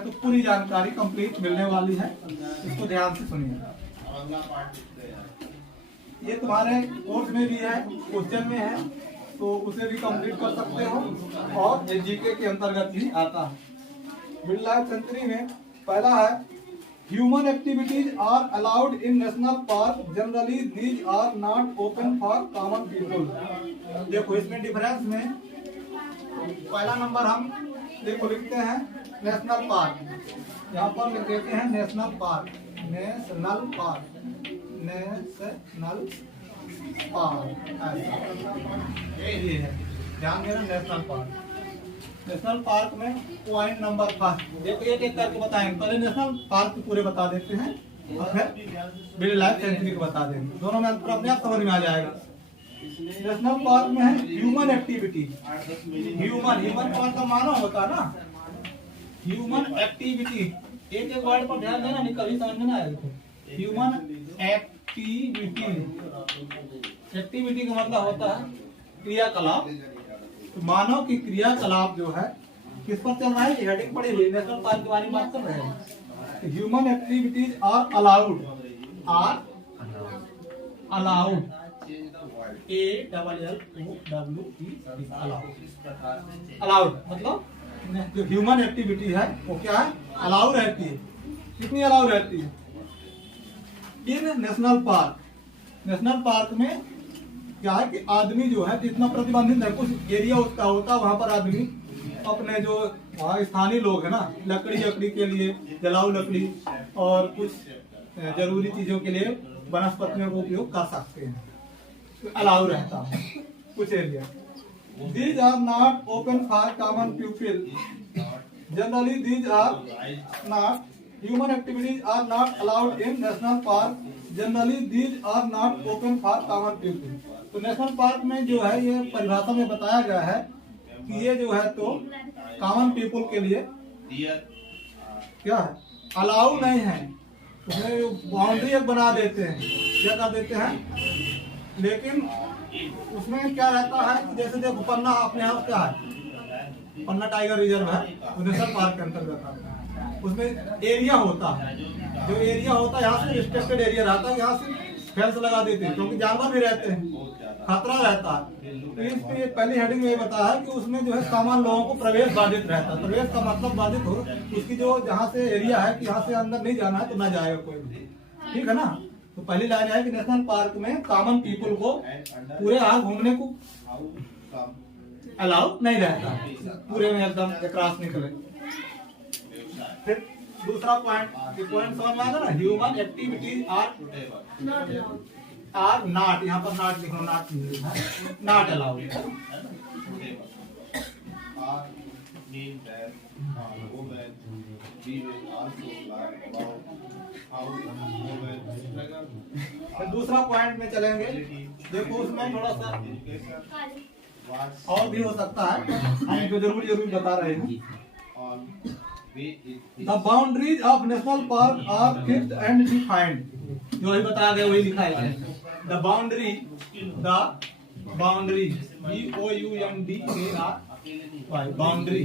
तो पूरी जानकारी कंप्लीट मिलने वाली है, इसको ध्यान से सुनिए। ये तुम्हारे कोर्स में भी है, क्वेश्चन में है, तो उसे भी कंप्लीट कर सकते हो और ये जीके के अंतर्गत ही आता है। मिड लाइफ सेंचुरी में पहला है human activities are allowed in national park, generally these are not open for common people. देखो इसमें डिफरेंस में पहला नंबर हम देखो लिखते हैं नेशनल पार्क, यहाँ पर लिख देते हैं national park, national park, national park ये है, ध्यान देना नेशनल पार्क। नेशनल पार्क में पॉइंट नंबर फर्स्ट, देखो एक एक करके बताएंगे, पहले नेशनल पार्क पूरे बता देते हैं और फिर वाइल्ड लाइफ सेंचुरी को बता देंगे, दोनों में अंतर अपने आप समझ में आ जाएगा। नेशनल पार्क में है ह्यूमन एक्टिविटी, ह्यूमन का मतलब मानव होता है ना, ह्यूमन एक्टिविटी, एक एक वर्ड पर ध्यान देना, नहीं कभी समझ में ना आएगा। ह्यूमन एक्टिविटी, एक्टिविटी का मतलब होता है क्रियाकलाप, तो मानव की क्रियाकलाप जो है किस पर चल रहा है, हेडिंग पड़ी हुई नेशनल पार्क के बारे में बात कर रहे हैं। Human activities are allowed, allowed, allowed मतलब जो ह्यूमन एक्टिविटी है वो क्या है, अलाउ रहती है। कितनी अलाउ रहती है इन नेशनल पार्क। नेशनल पार्क में क्या है कि आदमी जो है जितना प्रतिबंधित है, कुछ एरिया उसका होता है, वहां पर आदमी अपने जो वहाँ स्थानीय लोग है ना, लकड़ी के लिए जलाऊ लकड़ी और कुछ जरूरी चीजों के लिए वनस्पतियों का उपयोग कर सकते हैं, तो अलाउ रहता है कुछ area. These are not open for common people. Generally, these are not human activities are not allowed in national park. Generally, these are not open for common people. तो नेशनल पार्क में जो है ये परिभाषा में बताया गया है कि ये जो है तो कॉमन पीपल के लिए क्या है, अलाउ नहीं है। उसमें बाउंड्री एक बना देते हैं, क्या कर देते हैं, लेकिन उसमें क्या रहता है, जैसे देखो पन्ना अपने यहाँ क्या है, पन्ना टाइगर रिजर्व है, नेशनल पार्क के अंतर्गत आता है। उसमें एरिया होता है, जो एरिया होता है यहाँ से रिस्ट्रिक्टेड एरिया रहता है, यहाँ से फेंस लगा देते हैं क्योंकि जानवर भी रहते हैं, खतरा रहता है। तो इसकी पहली हेडिंग में ये बताया है कि उसमें जो है सामान्य लोगों को प्रवेश बाधित रहता है। प्रवेश का मतलब बाधित हो, उसकी जो जहाँ से एरिया है कि यहाँ से अंदर नहीं जाना है तो ना जाएगा कोई भी, ठीक है ना। तो पहली लाइन है कि नेशनल पार्क में कॉमन पीपल को पूरे आग घूमने को अलाउ नहीं रहता, पूरे में एकदम क्रॉस निकले। फिर दूसरा पॉइंट समझ में आएगा ना, ह्यूमन एक्टिविटीज आर नॉट, यहाँ पर नॉट लिखो, नॉट अलाउड। दूसरा पॉइंट में चलेंगे, देखो उसमें थोड़ा सा और भी हो सकता है, हम जो जरूर बता रहे हैं। The boundaries of national park are fixed and defined, जो ही बताया गया वही लिखा है। The boundary, B-O-U-N-D-A-R-Y, boundary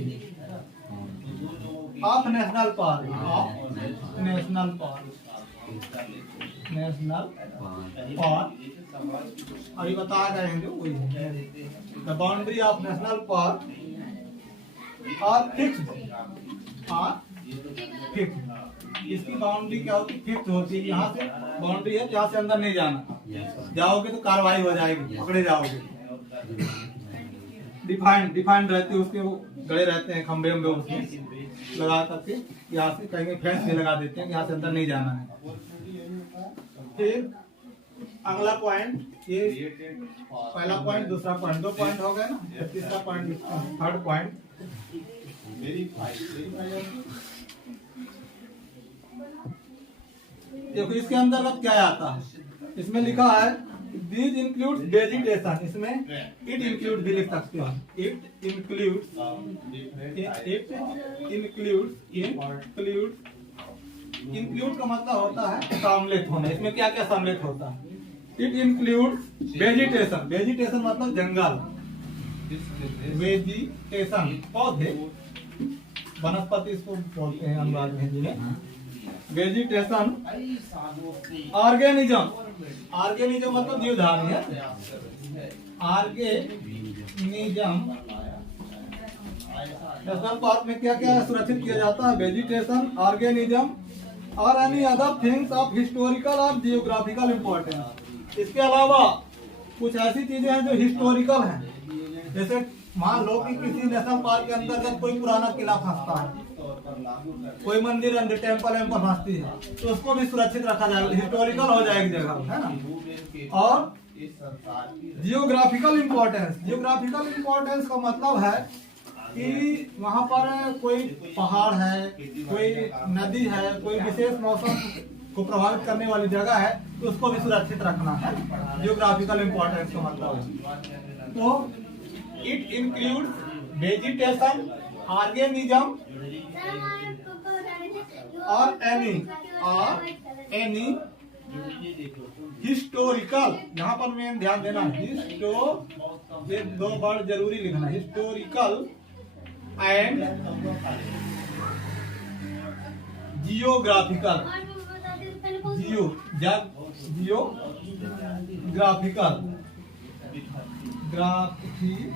of national park, national park, अभी बताया गया है जो वही है। The boundary of national park are fixed, इसकी बाउंड्री क्या होती है, फिक्स होती है। यहाँ से बाउंड्री है, यहाँ से अंदर नहीं जाना, जाओगे तो कार्रवाई हो जाएगी, पकड़े जाओगे। डिफाइंड रहती है, उसके वो गड़े रहते हैं खंबे में, उसमें लगा करके यहाँ से कहीं फेंस भी लगा देते हैं, यहाँ से अंदर नहीं जाना है। फिर अगला पॉइंट, ये पहला पॉइंट, दूसरा पॉइंट, 2 पॉइंट हो गए ना, तीसरा पॉइंट, थर्ड पॉइंट। देखो इसके अंतर्गत क्या आता है, इसमें लिखा है These includes vegetation, इसमें it includes भी लिख सकते हो, it includes include का मतलब होता है सम्मिलित होना। इसमें क्या क्या सम्मिलित होता है, it includes vegetation, vegetation मतलब जंगल, vegetation पौधे, वनस्पति इसको बोलते हैं अनुवाद में हिंदी में। वेजिटेशन, ऑर्गेनिज्म, ऑर्गेनिज्म मतलब जीवधारी है। ऑर्गेनिज्म नेशनल पार्क में क्या क्या सुरक्षित किया जाता है? वेजिटेशन, ऑर्गेनिज्म और any other things of historical और जियोग्राफिकल इम्पोर्टेंस। इसके अलावा कुछ ऐसी चीजें हैं जो हिस्टोरिकल हैं, जैसे मान लो कि किसी नेशनल पार्क के अंतर्गत कोई पुराना किला फंसता है, कोई मंदिर अंदर टेम्पल वेम्पल फंसती है, तो उसको भी सुरक्षित रखा जाएगा, हिस्टोरिकल हो जाएगी जगह, है ना। और जियोग्राफिकल इम्पोर्टेंस, जियोग्राफिकल इम्पोर्टेंस का मतलब है कि वहाँ पर कोई पहाड़ है, कोई नदी है, कोई विशेष मौसम को प्रभावित करने वाली जगह है, तो उसको भी सुरक्षित रखना है, जियोग्राफिकल इम्पोर्टेंस का मतलब है। तो इट इंक्लूड्स वेजिटेशन, ऑर्गेनिज्म और एनी हिस्टोरिकल, यहाँ पर मैं ध्यान देना, ये दो वर्ड जरूरी लिखना, historical and geographical, graphical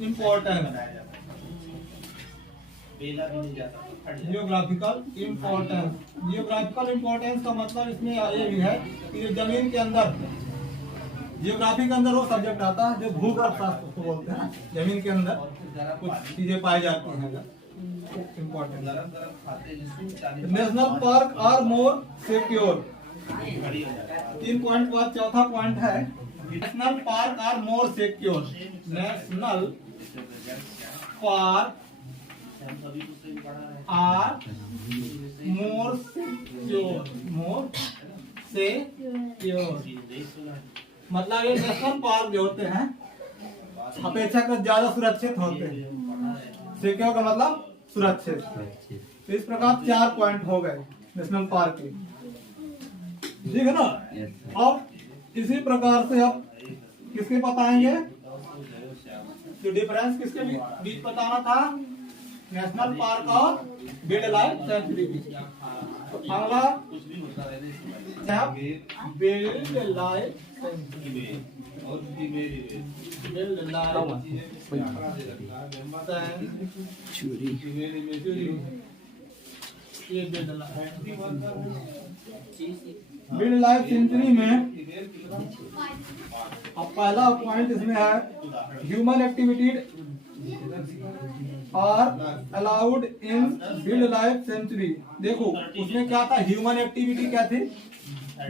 importance, geographical importance. Geographical importance का मतलब इसमें ये भी है कि जमीन के अंदर, जियोग्राफी के अंदर वो सब्जेक्ट आता है जो भूगर्भ शास्त्र को बोलते हैं, जमीन के अंदर कुछ चीजें पाई जाती हैं, important. National park are more secure, 3 point बाद चौथा पॉइंट है, national park are more secure. National park are more secure, more secure मतलब ये नेशनल पार्क जो होते हैं अपेक्षाकृत ज्यादा सुरक्षित होते हैं। सिक्योर का मतलब सुरक्षित। तो इस प्रकार 4 पॉइंट हो गए नेशनल पार्क के, ठीक है ना। अब इसी प्रकार से अब किसके बताएंगे, तो डिफरेंस किसके बीच बताना था, नेशनल पार्क और वाइल्ड लाइफ सेंचुरी। तो अगला wild life sanctuary, wild life century में अब पहला पॉइंट इसमें है, ह्यूमन एक्टिविटी और allowed in wild life century. देखो उसमें क्या था, ह्यूमन एक्टिविटी क्या थी,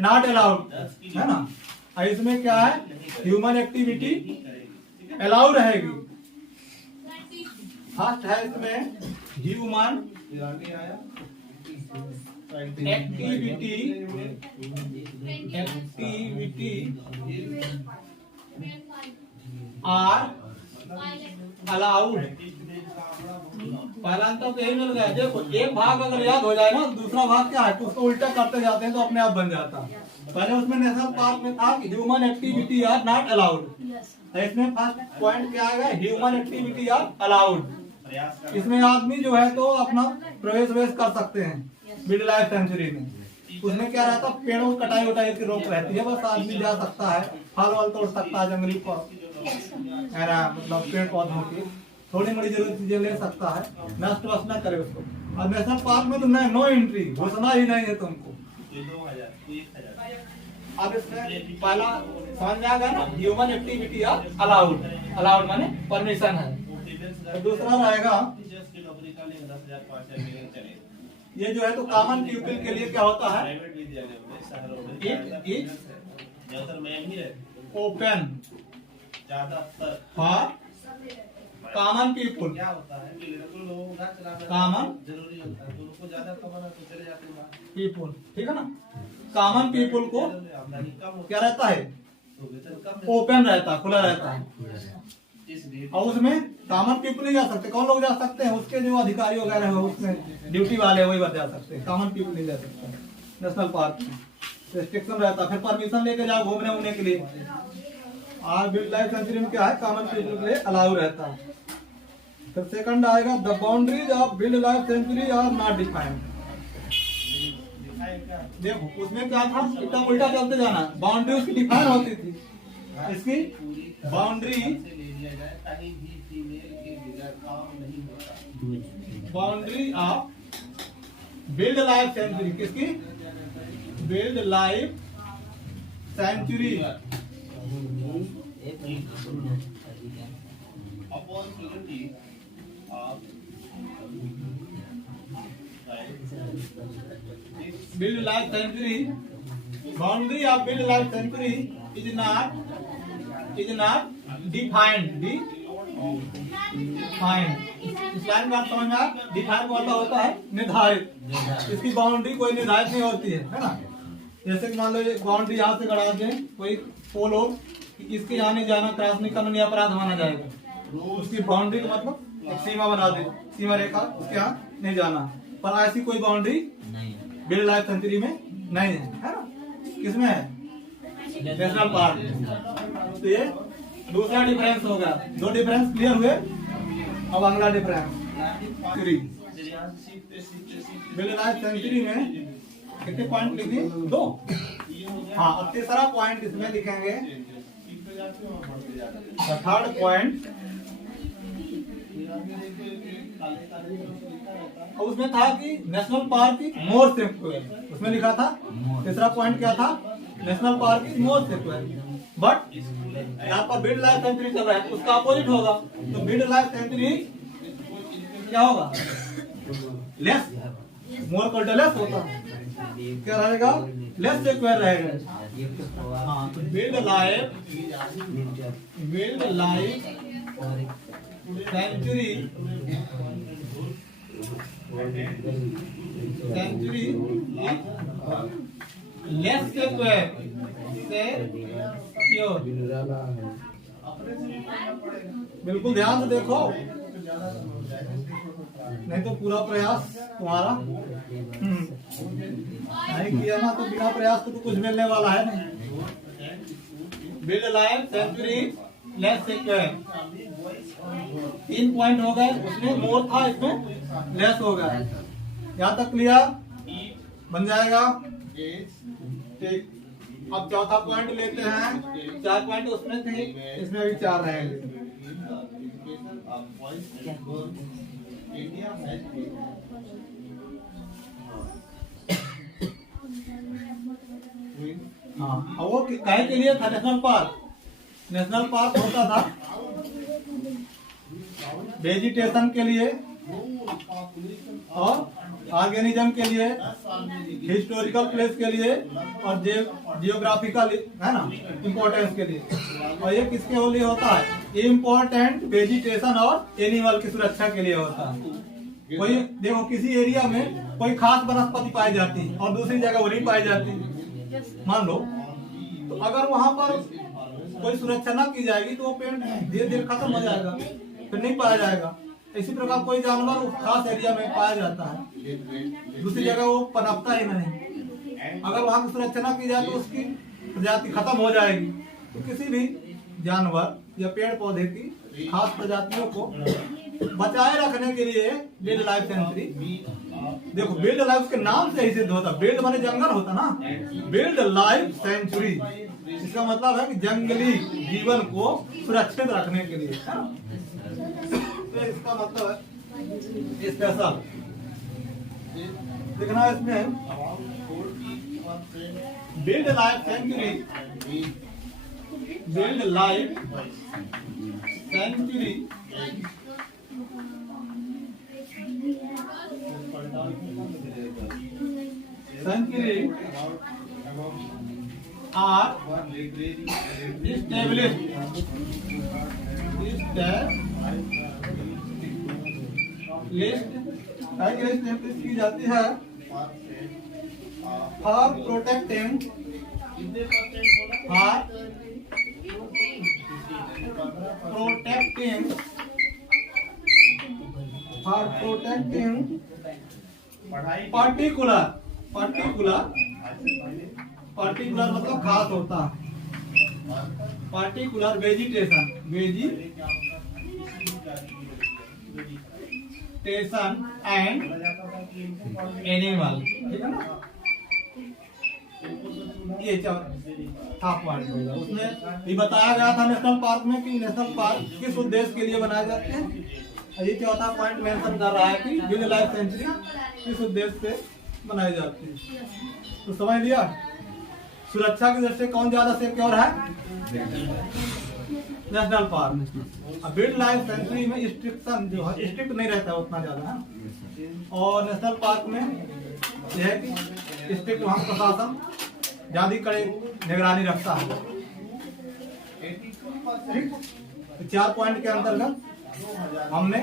नॉट अलाउड, है ना। और इसमें क्या है, ह्यूमन एक्टिविटी अलाउड रहेगी। फर्स्ट है इसमें ह्यूमन एक्टिविटी आर अलाउड। पहला अंतर तो यही मिल गया। देखो एक भाग अगर याद हो जाए ना, दूसरा भाग क्या है, तो उसको उल्टा करते जाते हैं तो अपने आप बन जाता है। पहले उसमें नेशनल पार्क में था कि human activity are not allowed, इसमें फर्स्ट पॉइंट क्या आएगा, ह्यूमन एक्टिविटी आर अलाउड। इसमें आदमी जो है तो अपना प्रवेश कर सकते हैं वाइल्ड लाइफ सेंचुरी में। उसमें क्या रहता है, पेड़ों की कटाई उटाई की रोक रहती है, बस आदमी जा सकता है, फल वल तोड़ सकता है, जंगली मतलब पेड़ पौधों की थोड़ी बड़ी जरूरी चीजें ले सकता है, नष्ट वस्त न करे उसको। और नेशनल पार्क में तो नो एंट्री, घुसना ही नहीं है तुमको। अब इसमें पहला समझ आ गया ना, human activity are allowed, allowed माने परमिशन है। तो दूसरा रहेगा, ये जो है तो कॉमन पीपल के लिए क्या होता है, it open for common people, common people, ठीक है ना। कॉमन पीपल को क्या रहता है, ओपन रहता है, खुला रहता है। और उसमें कॉमन पीपल नहीं जा सकते। कौन लोग जा सकते हैं, उसके जो अधिकारी वगैरह है, उसमें ड्यूटी वाले वही बच जा सकते हैं, कॉमन पीपल नहीं जा सकते। नेशनल पार्क में रेस्ट्रिक्शन रहता है, फिर परमिशन लेके जाओ घूमने उमने के लिए। और वाइल्ड लाइफ सेंचुरी में क्या है, कॉमन पीपल के लिए अलाउ रहता है। तो सेकंड आएगा the boundaries of wild life sanctuary are not defined. देखो उसमें क्या था, एकदम उल्टा चलते जाना। बाउंड्री उसकी डिफाइन होती थी, इसकी boundary of wild life sanctuary, किसकी wild life sanctuary wild life sanctuary, boundary of wild life sanctuary is not defined. इस लाइन में आप समझ में आया, डिफाइन वाला होता है निर्धारित, इसकी बाउंड्री कोई निर्धारित नहीं होती है ना। जैसे कि मान लो बाउंड्री यहाँ से गड़ा दें कोई पोल हो, इसके यहाँ नहीं जाना, क्रॉस नहीं करना, अपराध माना जाएगा। उसकी बाउंड्री का मतलब एक सीमा बना दे, सीमा रेखा, उसके यहाँ नहीं जाना। पर ऐसी कोई बाउंड्री वाइल्ड लाइफ सेंचुरी में नहीं है ना। किसमें है? National park. तो ये दूसरा डिफरेंस हो गया। दो डिफरेंस क्लियर हुए। अब अगला डिफरेंस, वाइल्ड लाइफ सेंचुरी में कितने पॉइंट लिखे? 2। हाँ, अब तीसरा पॉइंट इसमें लिखेंगे। थर्ड पॉइंट उसमें था कि नेशनल पार्क की मोर सेक्वेयर, उसमें लिखा था। तीसरा पॉइंट क्या था? नेशनल पार्क की मोर सेक्वेयर। बट यहाँ पर वाइल्ड लाइफ सेंचुरी चल रहा है, उसका अपोजिट होगा। तो वाइल्ड लाइफ सेंचुरी क्या होगा? लेस, मोर को लेस होता, क्या रहेगा? लेस सेक्वेयर रहेगा। हाँ, तो वाइल्ड लाइफ सेंचुरी लेस सेक्वेयर से प्योर। बिल्कुल ध्यान से देखो, नहीं तो पूरा प्रयास तुम्हारा नहीं किया ना, तो बिना प्रयास तो कुछ मिलने वाला है नहीं। Wild life sanctuary less square, 3 point हो गए। उसमें मोर था, इसमें लेस हो गया। यहाँ तक क्लियर बन जाएगा। ठीक, अब चौथा पॉइंट लेते हैं। 4 पॉइंट उसमें थे, इसमें भी 4 रहेंगे। हाँ, वो काहे के लिए था? National park. नेशनल पार्क होता था वेजिटेशन के लिए और ऑर्गेनिज्म के लिए, हिस्टोरिकल प्लेस के लिए और जियोग्राफिकल है ना इम्पोर्टेंस के लिए। और ये किसके लिए होता है? इम्पोर्टेंट वेजिटेशन और एनिमल की सुरक्षा के लिए होता है। कोई देखो, किसी एरिया में कोई खास वनस्पति पाई जाती है और दूसरी जगह वो नहीं पाई जाती, मान लो, तो अगर वहां पर कोई सुरक्षा ना की जाएगी तो वो पेड़ धीरे धीरे खत्म हो जाएगा, फिर नहीं पाया जाएगा। इसी प्रकार कोई जानवर उस खास एरिया में पाया जाता है, दूसरी जगह वो पनपता ही नहीं। अगर वहां की सुरक्षा ना की जाए तो उसकी प्रजाति खत्म हो जाएगी। तो किसी भी जानवर या पेड़ पौधे की खास प्रजातियों को बचाए रखने के लिए वाइल्ड लाइफ सेंचुरी। देखो, वाइल्ड लाइफ के नाम से ही सिद्ध होता, वाइल्ड माने जंगल होता ना, वाइल्ड लाइफ सेंचुरी, इसका मतलब है कि जंगली जीवन को सुरक्षित रखने के लिए। तो इसका मतलब है स्पेशल देखना इसमें wild life sanctuary, wild life century are established की जाती है for protecting पर्टिकुलर मतलब खास होता है। Particular vegetation station and animal, ठीक है ना। ये चौथा पॉइंट होगा। उसमें ये बताया गया था नेशनल पार्क में कि नेशनल पार्क किस उद्देश्य के लिए बनाए जाते हैं। ये चौथा पॉइंट मेंशन कर रहा है कि वाइल्ड लाइफ सेंचुरी किस उद्देश्य से बनाई जाती है। तो समझ लिया। सुरक्षा की दृष्टि से कौन ज्यादा सिक्योर है? National park. अब वाइल्ड लाइफ सेंचुरी में स्ट्रिक्शन जो है स्ट्रिक्ट नहीं रहता है उतना ज्यादा है, और नेशनल पार्क में यह है कि स्ट्रिक्ट वहां प्रशासन ज्यादा कड़े निगरानी रखता है। ठीक, तो 4 पॉइंट के अंतर्गत हमने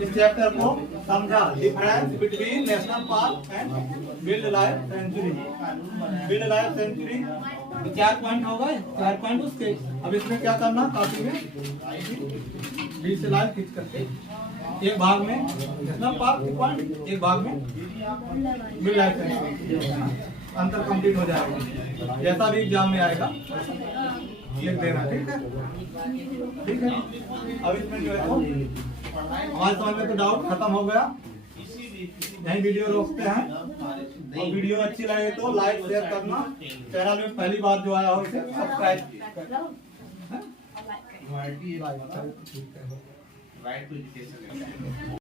इस चैप्टर को समझा। Difference between national park and wild life sanctuary. Wild life century 4 point हो गए, 4 पॉइंट उसके। अब इसमें क्या करना, कॉपी में बीच से लाइन खींच करके एक भाग में नेशनल पार्क के पॉइंट, एक भाग में वाइल्ड लाइफ सेंचुरी, अंतर कंप्लीट हो जाएगा। जैसा भी एग्जाम में आएगा लिख देना, ठीक है। ठीक है, अब इसमें जो है हमारे समझ में तो डाउट खत्म हो गया। यही वीडियो रोकते हैं, और वीडियो अच्छी लगे तो लाइक शेयर करना। चैनल में पहली बार जो आया हो इसे सब्सक्राइब करना।